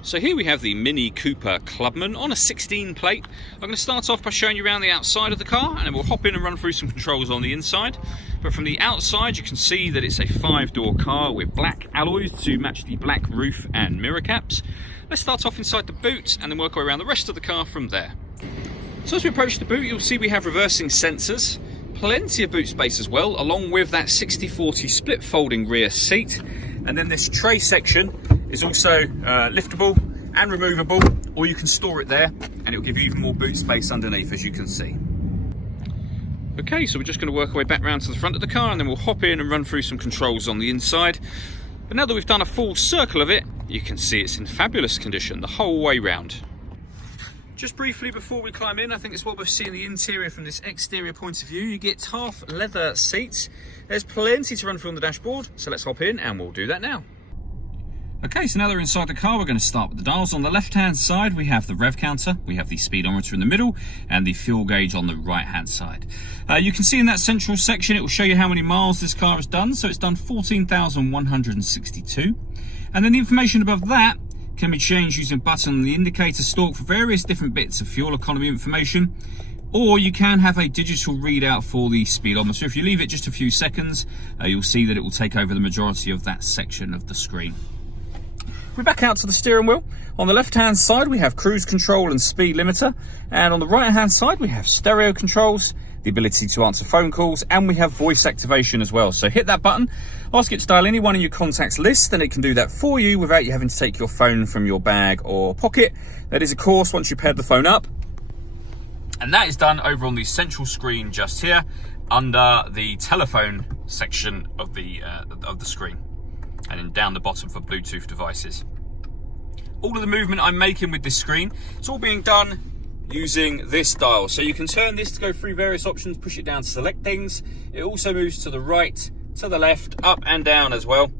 So here we have the Mini Cooper Clubman on a 16 plate. I'm going to start off by showing you around the outside of the car, and then we'll hop in and run through some controls on the inside. But from the outside you can see that it's a 5-door car with black alloys to match the black roof and mirror caps. Let's start off inside the boot and then work our way around the rest of the car from there. So as we approach the boot, you'll see we have reversing sensors, plenty of boot space as well, along with that 60/40 split folding rear seat. And then this tray section is also liftable and removable, or you can store it there and it will give you even more boot space underneath, as you can see. Okay, so we're just going to work our way back round to the front of the car and then we'll hop in and run through some controls on the inside. But now that we've done a full circle of it, you can see it's in fabulous condition the whole way round. Just briefly before we climb in, I think it's what we're seeing the interior from this exterior point of view. You get half leather seats. There's plenty to run through on the dashboard, so let's hop in and we'll do that now. Okay, so now that we're inside the car, we're going to start with the dials. On the left-hand side, we have the rev counter, we have the speedometer in the middle, and the fuel gauge on the right-hand side. You can see in that central section, it will show you how many miles this car has done. So it's done 14,162. And then the information above that can be changed using a button on the indicator stalk for various different bits of fuel economy information. Or you can have a digital readout for the speedometer. If you leave it just a few seconds, you'll see that it will take over the majority of that section of the screen. We're back out to the steering wheel. On the left-hand side, we have cruise control and speed limiter. And on the right-hand side, we have stereo controls, the ability to answer phone calls, and we have voice activation as well. So hit that button, ask it to dial anyone in your contacts list, and it can do that for you without you having to take your phone from your bag or pocket. That is, of course, once you've paired the phone up. And that is done over on the central screen just here, under the telephone section of the screen, and then down the bottom for Bluetooth devices. All of the movement I'm making with this screen, it's all being done using this dial. So you can turn this to go through various options, push it down to select things. It also moves to the right, to the left, up and down as well,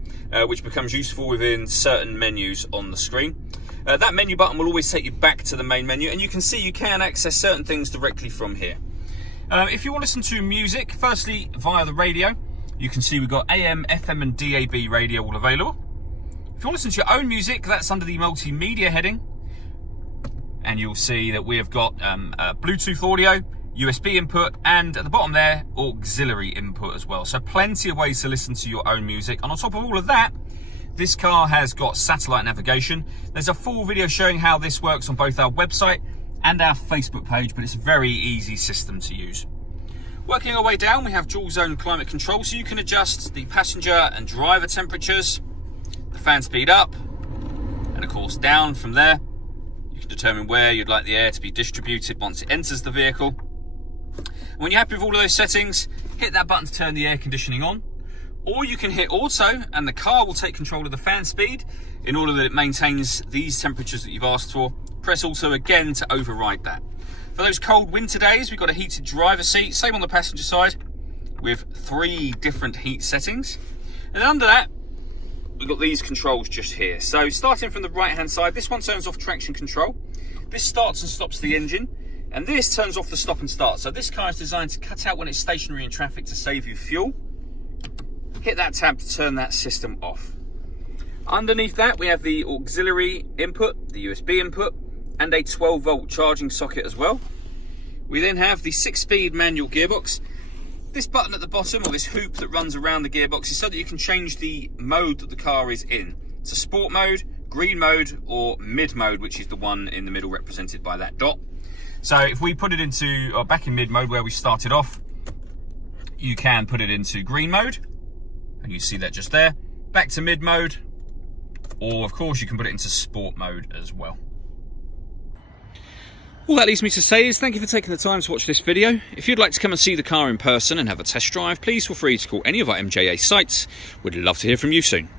which becomes useful within certain menus on the screen. That menu button will always take you back to the main menu, and you can see you can access certain things directly from here. If you want to listen to music, firstly via the radio, you can see we've got AM, FM and DAB radio all available. If you want to listen to your own music, that's under the multimedia heading. And you'll see that we have got Bluetooth audio, USB input, and at the bottom there, auxiliary input as well. So plenty of ways to listen to your own music. And on top of all of that, this car has got satellite navigation. There's a full video showing how this works on both our website and our Facebook page, but it's a very easy system to use. Working our way down, we have dual zone climate control, so you can adjust the passenger and driver temperatures, the fan speed up, and of course down from there. You can determine where you'd like the air to be distributed once it enters the vehicle. And when you're happy with all of those settings, hit that button to turn the air conditioning on. Or you can hit auto and the car will take control of the fan speed in order that it maintains these temperatures that you've asked for. Press auto again to override that. For those cold winter days, we've got a heated driver seat, same on the passenger side, with 3 different heat settings. And under that, we've got these controls just here. So starting from the right hand side, this one turns off traction control. This starts and stops the engine, and this turns off the stop and start. So this car is designed to cut out when it's stationary in traffic to save you fuel. Hit that tab to turn that system off. Underneath that, we have the auxiliary input, the USB input, and a 12-volt charging socket as well. We then have the 6-speed manual gearbox. This button at the bottom, or this hoop that runs around the gearbox, is so that you can change the mode that the car is in. It's a sport mode, green mode, or mid mode, which is the one in the middle represented by that dot. So if we put it into, or back in mid mode where we started off, you can put it into green mode, and you see that just there. Back to mid mode, or of course you can put it into sport mode as well. All that leaves me to say is thank you for taking the time to watch this video. If you'd like to come and see the car in person and have a test drive, please feel free to call any of our MJA sites. We'd love to hear from you soon.